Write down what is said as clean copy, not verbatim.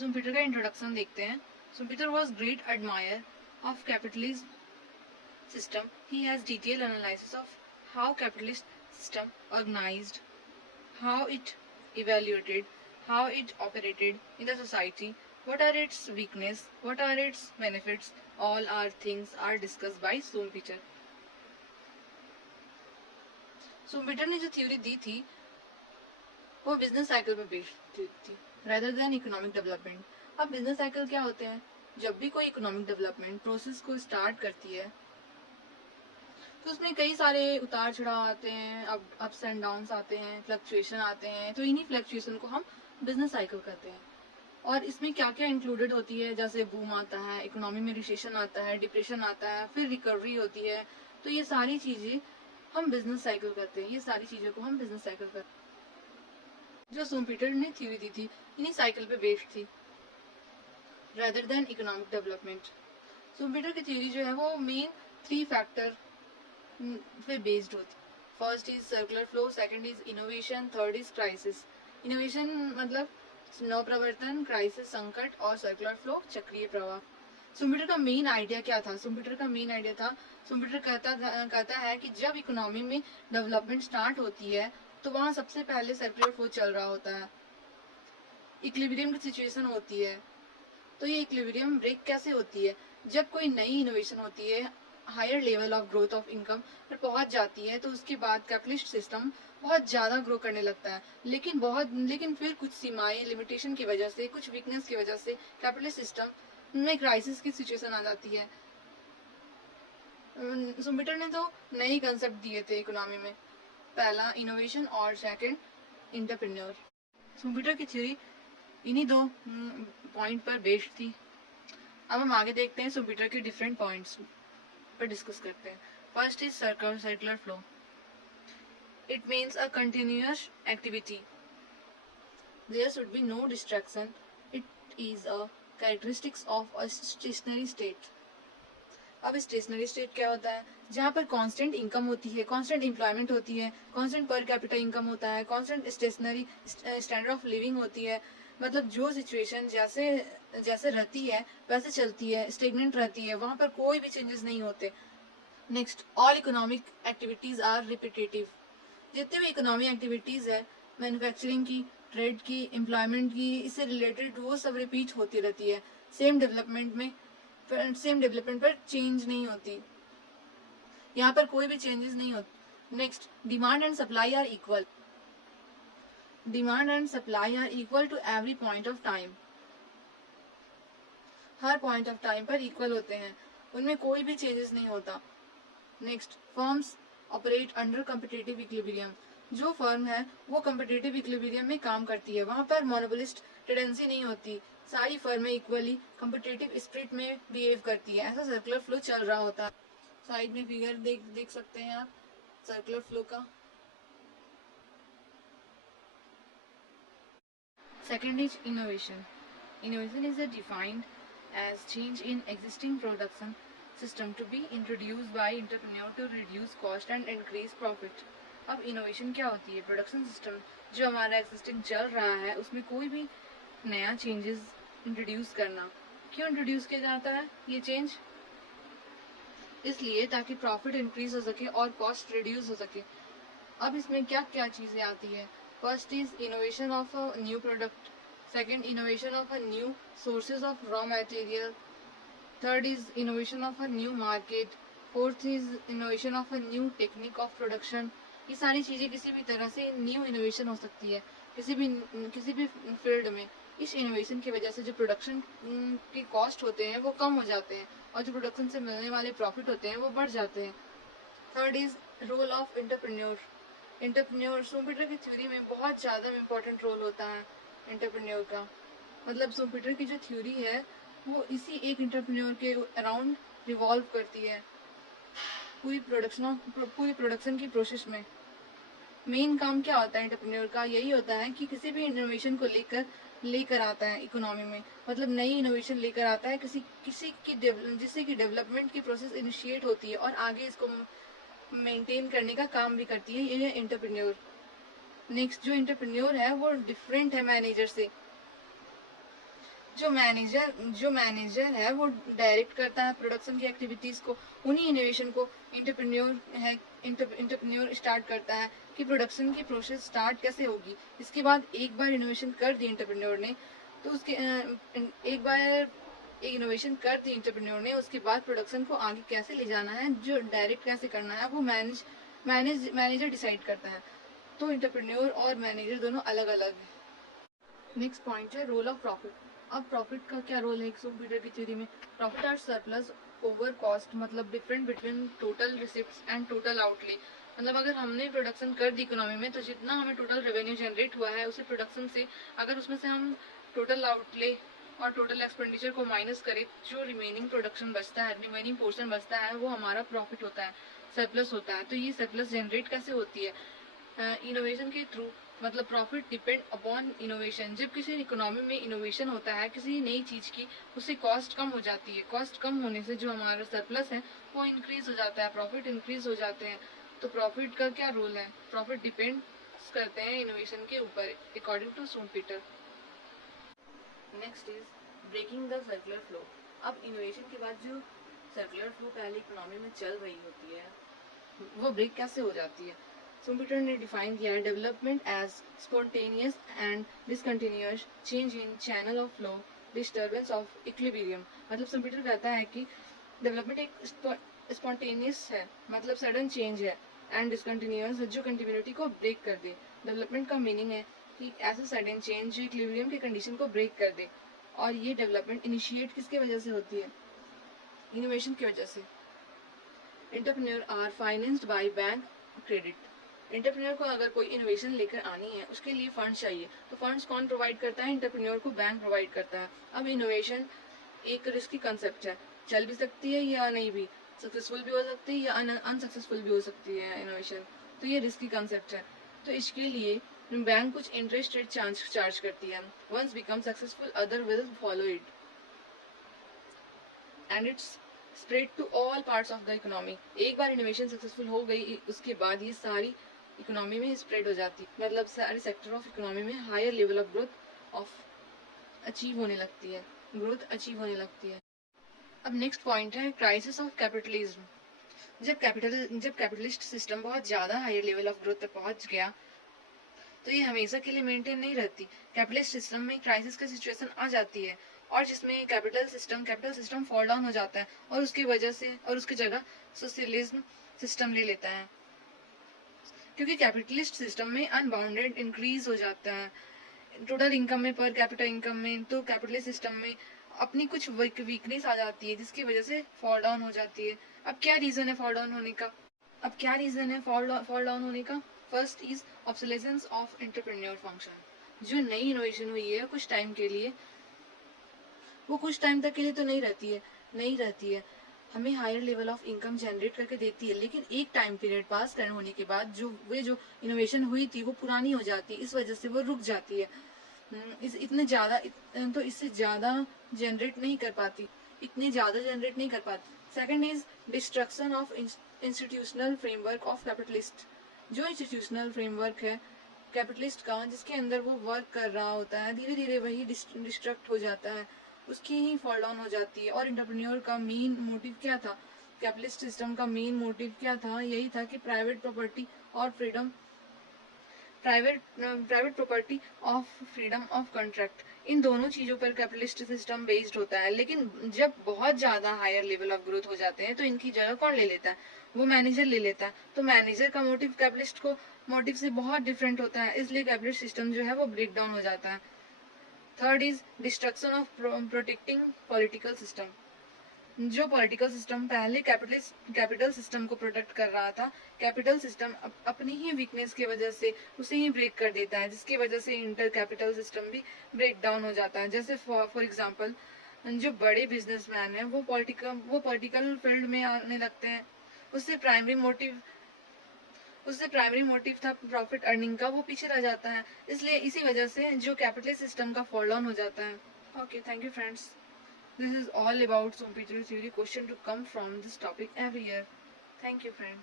सुम्पीटर का इंट्रोडक्शन देखते हैं. Schumpeter was great admire of capitalism system. He has detailed analysis of how capitalist system organized, how it evaluated, how it operated in the society, what are its weaknesses, what are its benefits. All are things are discussed by Schumpeter. Schumpeter ने जो theory दी थी वो business cycle पे based थी rather than economic development. अब business cycle क्या होते हैं? जब भी कोई इकोनॉमिक डेवलपमेंट प्रोसेस को स्टार्ट करती है तो उसमें कई सारे उतार चढ़ाव आते हैं, अप्स एंड डाउन्स आते हैं, फ्लक्चुएशन आते हैं. तो इन्हीं फ्लक्चुएशन को हम बिजनेस साइकिल कहते हैं. और इसमें क्या क्या इंक्लूडेड होती है, जैसे बूम आता है, इकोनॉमी में रिसेशन आता है, डिप्रेशन आता है, फिर रिकवरी होती है. तो ये सारी चीजें हम बिजनेस साइकिल कहते हैं. ये सारी चीजों को हम बिजनेस साइकिल कहते हैं. जो सुम्पीटर ने थ्योरी दी थी इन्हीं साइकिल पे बेस्ड थी rather than इकोनॉमिक डेवलपमेंट. सुम्पीटर की थ्योरी जो है वो मेन 3 फैक्टर पे बेस्ड होती. First is circular flow, second is innovation, third is crisis. Innovation मतलब नवप्रवर्तन, क्राइसिस संकट, और सर्कुलर फ्लो चक्रीय प्रवाह. सुम्पीटर का मेन आइडिया क्या था? सुम्पीटर कहता है कि जब इकोनॉमी में डेवलपमेंट स्टार्ट होती है तो वहाँ सबसे पहले सर्कुलर फ्लो चल रहा होता है, इक्विलिब्रियम की सिचुएशन होती है. तो ये इक्विलिब्रियम ब्रेक कैसे होती है? जब कोई नई इनोवेशन होती है, higher level of growth of income पर पहुंच जाती है, तो उसके बाद कैपिटलिस्ट सिस्टम बहुत ज्यादा ग्रो करने लगता है. लेकिन फिर कुछ सीमाएं, लिमिटेशन की वजह से, कुछ वीकनेस की वजह से कैपिटलिस्ट सिस्टम में क्राइसिस की सिचुएशन आ जाती है. सुम्पीटर ने तो नए कंसेप्ट दिए थे इकोनॉमी में. पहला इनोवेशन और सेकंड एंटरप्रेन्योर. सुम्पीटर की थ्योरी इन्हीं 2 पॉइंट पर बेस्ड थी. अब हम आगे देखते हैं सुम्पीटर के डिफरेंट पॉइंट्स पर डिस्कस करते हैं. First is circular flow. It means a continuous activity. There should be no distraction. It is a characteristics of a stationary state. अब स्टेशनरी स्टेट क्या होता है? जहाँ पर कांस्टेंट इनकम होती है, कांस्टेंट एम्प्लॉयमेंट होती है, कांस्टेंट पर कैपिटा इनकम होता है, constant stationary standard of living होती है. मतलब जो सिचुएशन जैसे रहती है वैसे चलती है, स्टेगनेंट रहती है, वहां पर कोई भी चेंजेस नहीं होते. Next, all economic activities are repetitive. जितने भी इकोनॉमिक एक्टिविटीज है, मैन्युफैक्चरिंग की, ट्रेड की, एम्प्लॉयमेंट की, इससे रिलेटेड वो सब रिपीट होती रहती है. सेम डेवलपमेंट पर चेंज नहीं होती, यहाँ पर कोई भी चेंजेस नहीं होते. Next, demand and supply are equal. Demand and supply are equal to every point of time. हर पॉइंट ऑफ टाइम पर इक्वल होते हैं, उनमें कोई भी चेंजेस नहीं होता. Next, firms operate under competitive equilibrium. जो फर्म है वो कॉम्पिटिटिव इक्विलिब्रियम में काम करती है, वहां पर मोनोपोलिस्ट टेंडेंसी नहीं होती. सारी फर्में इक्वली कॉम्पिटिटिव स्पिरिट में बिहेव करती है. ऐसा सर्कुलर फ्लो चल रहा होता है. साइड में फिगर देख सकते हैं आप सर्कुलर फ्लो का. Second is innovation. Innovation is defined as change in existing production system to be introduced by entrepreneur to reduce cost and increase profit. अब इनोवेशन क्या होती है? प्रोडक्शन सिस्टम जो हमारा एग्जिस्टिंग चल रहा है उसमें कोई भी नया चेंजेस इंट्रोड्यूस करना. क्यों इंट्रोड्यूस किया जाता है ये चेंज? इसलिए ताकि प्रॉफिट इंक्रीज हो सके और कॉस्ट रिड्यूस हो सके. अब इसमें क्या क्या चीजें आती है? First is innovation of a new product. Second, innovation of a new sources of raw material. Third is innovation of a new market. Fourth is innovation of a new technique of production. ये सारी चीजें किसी भी तरह से new innovation हो सकती है किसी भी फील्ड में. इस इनोवेशन की वजह से जो प्रोडक्शन के कॉस्ट होते हैं वो कम हो जाते हैं और जो प्रोडक्शन से मिलने वाले प्रॉफिट होते हैं वो बढ़ जाते हैं. Third is role of entrepreneur. Entrepreneur Schumpeter की थ्योरी में बहुत ज्यादा इम्पोर्टेंट रोल होता है एंटरप्रेन्योर का. मतलब सुम्पीटर की जो थ्योरी है वो इसी एक एंटरप्रेन्योर के अराउंड रिवॉल्व करती है पूरी प्रोडक्शन की प्रोसेस में. मेन काम क्या होता है एंटरप्रेन्योर का? यही होता है कि किसी भी इनोवेशन को लेकर आता है इकोनॉमी में. मतलब नई इनोवेशन लेकर आता है जिससे कि डेवलपमेंट की प्रोसेस इनिशिएट होती है और आगे इसको मेंटेन करने का काम भी करती है ये एंटरप्रेन्योर. नेक्स्ट, जो एंटरप्रेन्योर है वो डिफरेंट है मैनेजर से. जो मैनेजर है वो डायरेक्ट करता है प्रोडक्शन की एक्टिविटीज को, उन्हीं इनोवेशन को इंटरप्रेन्योर स्टार्ट करता है कि प्रोडक्शन की प्रोसेस स्टार्ट कैसे होगी। इसके बाद एक बार इनोवेशन कर दी इंटरप्रेन्योर ने, तो उसके एक बार इनोवेशन कर दी इंटरप्रेन्योर ने, उसके बाद प्रोडक्शन को आगे कैसे ले जाना है, जो डायरेक्ट कैसे करना है, वो मैनेजर डिसाइड करता है। तो इंटरप्रेन्योर और मैनेजर दोनों अलग अलग है। नेक्स्ट पॉइंट है रोल ऑफ प्रॉफिट। अब प्रॉफिट का क्या रोल है पीटर की थ्योरी में? Profit are surplus over cost, मतलब different between total receipts and total outlay. मतलब अगर हमने प्रोडक्शन कर दी इकोनॉमी में, तो जितना हमें टोटल रेवेन्यू जनरेट हुआ है उसे प्रोडक्शन से, अगर उसमें से हम टोटल आउटले और टोटल एक्सपेंडिचर को माइनस करें, जो रिमेनिंग प्रोडक्शन बचता है, रिमेनिंग पोर्शन बचता है, वो हमारा प्रॉफिट होता है, सरप्लस होता है। तो ये सरप्लस जनरेट कैसे होती है? इनोवेशन के थ्रू। मतलब प्रॉफिट डिपेंड अपॉन इनोवेशन। जब किसी इकोनॉमी में इनोवेशन होता है किसी नई चीज की, उससे कॉस्ट कम हो जाती है। कॉस्ट कम होने से जो हमारा सरप्लस है वो इंक्रीज हो जाता है, प्रॉफिट इंक्रीज हो जाते हैं। तो प्रॉफिट का क्या रोल है? प्रॉफिट डिपेंड करते हैं इनोवेशन के ऊपर, according to Peter. Next is breaking the circular flow. अब इनोवेशन के बाद जो सर्कुलर फ्लो पहले इकोनॉमी में चल रही होती है, वो ब्रेक कैसे हो जाती है? पीटर ने डिफाइन किया है development as spontaneous and discontinuous change in channel of flow, disturbance of equilibrium. मतलब पीटर कहता है कि डेवलपमेंट एक स्पॉन्टेनियस है, मतलब सडन चेंज है, एंड डिसकंटिन्यूअस जो कंटिन्यूटी को ब्रेक कर दे। डेवलपमेंट का मीनिंग है कि ऐसा सडन चेंज जो इक्विलिब्रियम के कंडीशन को ब्रेक कर दे। और ये डेवलपमेंट इनिशिएट किसके वजह से होती है? इनोवेशन की वजह से। Entrepreneur are financed by bank credit. Entrepreneur को अगर कोई इनोवेशन लेकर आनी है, उसके लिए फंड चाहिए, तो फंड्स कौन प्रोवाइड करता है? एंटरप्रेन्योर को बैंक प्रोवाइड करता है। अब इनोवेशन एक रिस्की कंसेप्ट है, चल भी सकती है या नहीं भी, सक्सेसफुल भी हो सकती है या अनसक्सेसफुल भी हो सकती है इनोवेशन। तो ये रिस्की कंसेप्ट है, तो इसके लिए बैंक कुछ इंटरेस्ट रेट चार्ज करती है। Once become successful other will follow it and its spread to all parts of the economy. एक बार इनोवेशन सक्सेसफुल हो गई, उसके बाद ये सारी इकोनॉमी में स्प्रेड हो जाती है। मतलब सारे सेक्टर ऑफ इकोनॉमी में higher level of growth achieve होने लगती है, अब नेक्स्ट पॉइंट है क्राइसिस ऑफ कैपिटलिज्म। जब कैपिटलिस्ट सिस्टम बहुत ज्यादा हायर लेवल ऑफ ग्रोथ तक पहुंच गया, तो ये हमेशा के लिए मेंटेन नहीं रहती। कैपिटलिस्ट सिस्टम में क्राइसिस की सिचुएशन आ जाती है, और जिसमें कैपिटल सिस्टम फॉल डाउन हो जाता है, और उसकी वजह से और उसकी जगह सोशलिज्म सिस्टम ले लेता है। क्योंकि कैपिटलिस्ट सिस्टम में अनबाउंडेड इंक्रीज हो जाता है टोटल इनकम में, पर कैपिटल इनकम में। तो कैपिटलिस्ट सिस्टम में अपनी कुछ वीकनेस आ जाती है, जिसकी वजह से फॉल डाउन हो जाती है। अब क्या रीजन है फॉल डाउन होने का? First is obsolescence of entrepreneur function. जो नई इनोवेशन हुई है कुछ टाइम के लिए, वो कुछ टाइम तक के लिए तो नहीं रहती है, हमें higher level of income generate करके देती है, लेकिन एक टाइम पीरियड पास करने होने के बाद जो इनोवेशन हुई थी वो पुरानी हो जाती है, इस वजह से वो रुक जाती है। तो इससे ज्यादा जनरेट नहीं कर पाती। Second is destruction of institutional framework of capitalist. जो इंस्टीट्यूशनल फ्रेमवर्क है कैपिटलिस्ट का, जिसके अंदर वो वर्क कर रहा होता है, धीरे धीरे वही डिस्ट्रक्ट हो जाता है, उसकी ही फॉल डाउन हो जाती है। और एंटरप्रेन्योर का मेन मोटिव क्या था? कैपिटलिस्ट सिस्टम का मेन मोटिव क्या था? यही था कि private property of freedom of contract, इन दोनों चीजों पर कैपिटलिस्ट सिस्टम बेस्ड होता है। लेकिन जब बहुत ज्यादा हायर लेवल ऑफ ग्रोथ हो जाते हैं, तो इनकी जगह कौन ले लेता है? वो मैनेजर ले लेता है। तो मैनेजर का मोटिव कैपिटलिस्ट को मोटिव से बहुत डिफरेंट होता है, इसलिए कैपिटलिस्ट सिस्टम जो है वो ब्रेक डाउन हो जाता है। Third is destruction of protecting political system. जो पॉलिटिकल सिस्टम पहले कैपिटल सिस्टम को प्रोटेक्ट कर रहा था, कैपिटल सिस्टम अपनी ही वीकनेस की वजह से उसे ही ब्रेक कर देता है, जिसकी वजह से इंटर कैपिटल सिस्टम भी ब्रेक डाउन हो जाता है। जैसे फॉर एग्जांपल जो बड़े बिजनेसमैन हैं वो पॉलिटिकल फील्ड में आने लगते हैं, उससे प्राइमरी मोटिव था प्रॉफिट अर्निंग का, वो पीछे रह जाता है। इसलिए इसी वजह से जो कैपिटलिस्ट सिस्टम का फॉल डाउन हो जाता है। Okay, thank you friends. This is all about Pieter's theory question to come from this topic every year. Thank you, friend.